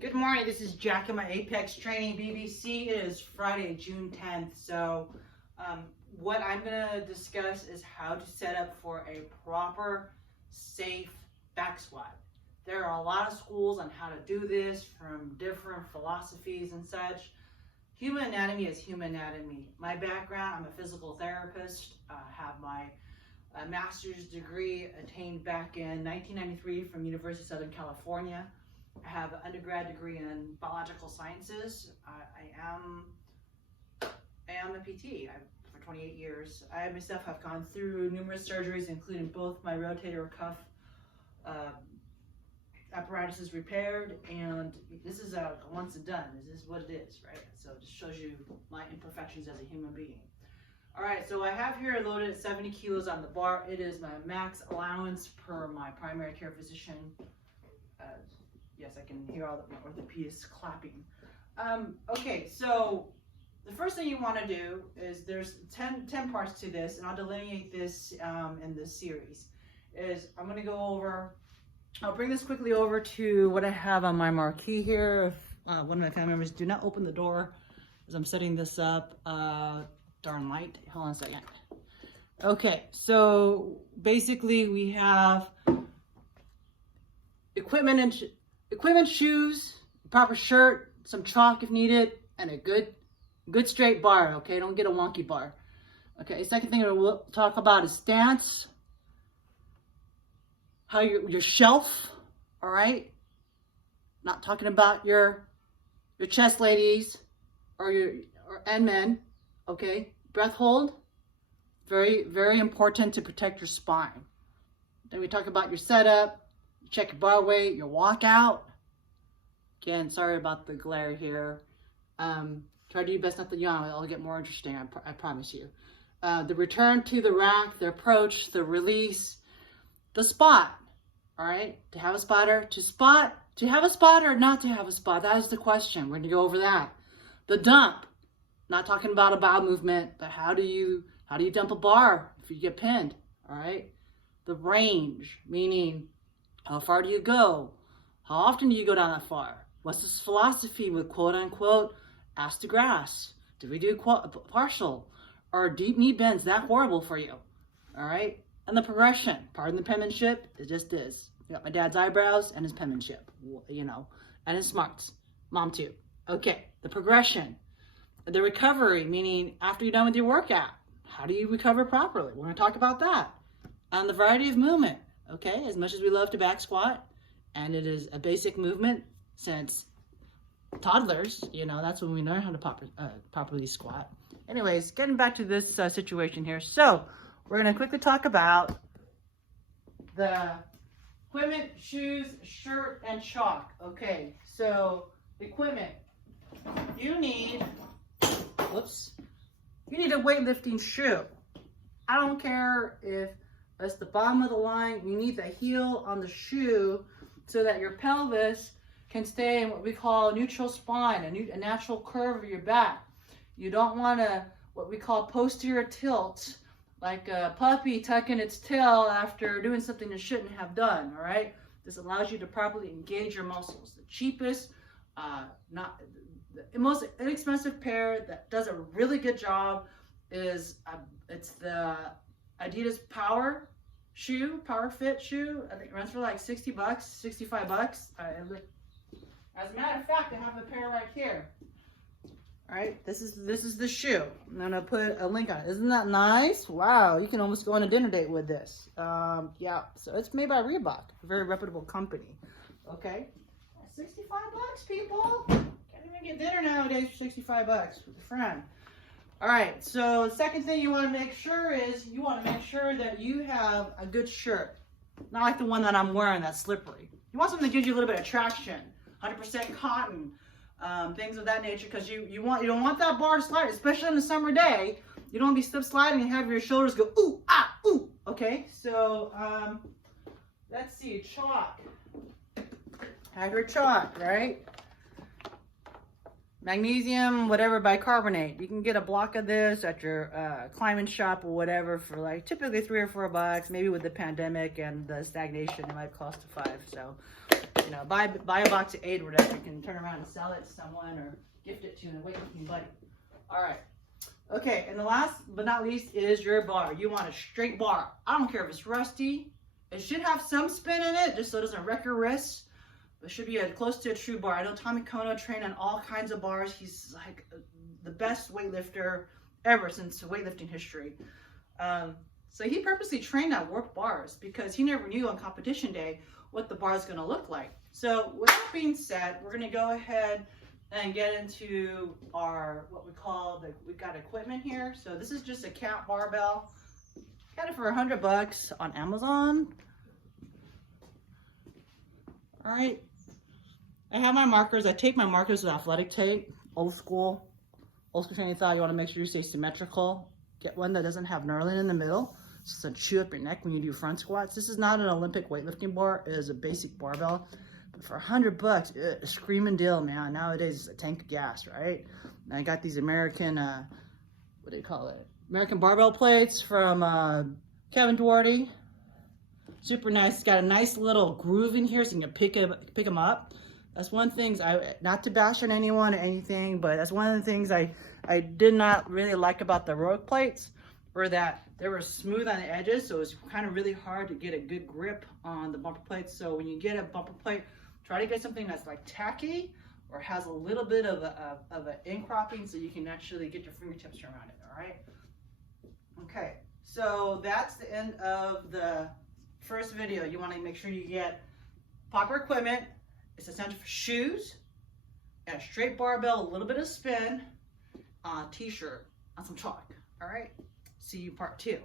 Good morning, this is Jack in my Apex Training BBC. It is Friday, June 10th. So what I'm gonna discuss is how to set up for a proper, safe back squat. There are a lot of schools on how to do this from different philosophies and such. Human anatomy is human anatomy. My background, I'm a physical therapist. I have my master's degree attained back in 1993 from University of Southern California. I have an undergrad degree in biological sciences. I am a PT for 28 years. I myself have gone through numerous surgeries, including both my rotator cuff apparatuses repaired, and this is a once and done. This is what it is, right? So it just shows you my imperfections as a human being. All right, so I have here loaded at 70 kilos on the bar. It is my max allowance per my primary care physician. Yes, I can hear all the orthopedists clapping. Okay, so the first thing you want to do is there's 10 parts to this, and I'll delineate this in this series. I'm going to go over, I'll bring this quickly over to what I have on my marquee here. If one of my family members, do not open the door as I'm setting this up. Darn light. Hold on a second. Okay, so basically we have equipment, shoes, proper shirt, some chalk if needed, and a good straight bar. Okay, don't get a wonky bar. Okay, second thing we'll talk about is stance, how your shelf. All right, not talking about your chest ladies and men. Okay, breath hold, very important to protect your spine. Then we talk about your setup, check your bar weight, your walkout. Again, sorry about the glare here. Try to do your best not to yawn. It'll get more interesting, I promise you. The return to the rack, the approach, the release, the spot. All right, to have a spotter, to have a spot or not to have a spot. That is the question. We're gonna go over that. The dump. Not talking about a bowel movement, but how do you dump a bar if you get pinned? All right. The range, meaning how far do you go? How often do you go down that far? What's this philosophy with quote unquote ass to grass? Do we do partial? Are deep knee bends that horrible for you? All right. And the progression, pardon the penmanship, it just is. You got my dad's eyebrows and his penmanship, you know, and his smarts. Mom too. Okay. The progression. The recovery, meaning after you're done with your workout, how do you recover properly? We're going to talk about that. And the variety of movement, okay? As much as we love to back squat, and it is a basic movement since toddlers, you know, that's when we learn how to properly squat. Anyways, getting back to this situation here. So we're going to quickly talk about the equipment, shoes, shirt, and chalk. Okay, so equipment. You need a weightlifting shoe. I don't care if it's the bottom of the line. You need the heel on the shoe so that your pelvis can stay in what we call neutral spine, a natural curve of your back. You don't want what we call posterior tilt, like a puppy tucking its tail after doing something it shouldn't have done, all right? This allows you to properly engage your muscles. The cheapest, the most inexpensive pair that does a really good job is it's the Adidas Power Fit shoe. I think it runs for like 60 bucks, 65 bucks. As a matter of fact, I have a pair right here. All right, this is the shoe. I'm gonna put a link on it. Isn't that nice? Wow, you can almost go on a dinner date with this. Yeah, so it's made by Reebok, a very reputable company. Okay, 65 bucks, people. Can't even get dinner nowadays for 65 bucks with a friend. All right, so the second thing you want to make sure is that you have a good shirt. Not like the one that I'm wearing that's slippery. You want something that gives you a little bit of traction, 100% cotton, things of that nature, because you don't want that bar to slide, especially on the summer day. You don't want to be slip sliding and have your shoulders go ooh, ah, ooh. Okay, so let's see, chalk. Have your chalk, right? Magnesium, whatever, bicarbonate. You can get a block of this at your climbing shop or whatever for like typically $3 or $4. Maybe with the pandemic and the stagnation, it might cost $5. So You know, buy a box of 8 or whatever. You can turn around and sell it to someone or gift it to a weightlifting buddy. All right. Okay, and the last but not least is your bar. You want a straight bar. I don't care if it's rusty. It should have some spin in it, just so it doesn't wreck your wrists. It should be close to a true bar. I know Tommy Kono trained on all kinds of bars. He's like the best weightlifter ever since weightlifting history. So he purposely trained on warped bars because he never knew on competition day what the bar is going to look like. So with that being said, we're going to go ahead and get into our, what we call, we've got equipment here. So this is just a count barbell. Got it for $100 on Amazon. All right. I have my markers. I tape my markers with athletic tape, old school training style. You want to make sure you stay symmetrical. Get one that doesn't have knurling in the middle, so it doesn't chew up your neck when you do front squats. This is not an Olympic weightlifting bar. It is a basic barbell. But for $100, screaming deal, man. Nowadays, it's a tank of gas, right? And I got these American, what do you call it? American barbell plates from Kevin Duarte. Super nice. It's got a nice little groove in here so you can pick them up. That's one thing, not to bash on anyone or anything, but that's one of the things I did not really like about the Rogue plates, were that they were smooth on the edges, so it was kind of really hard to get a good grip on the bumper plates. So when you get a bumper plate, try to get something that's like tacky or has a little bit of an in-cropping so you can actually get your fingertips around it, all right? Okay, so that's the end of the first video. You want to make sure you get proper equipment. It's essential for shoes, and a straight barbell, a little bit of spin, t-shirt, and some chalk. All right, see you part 2.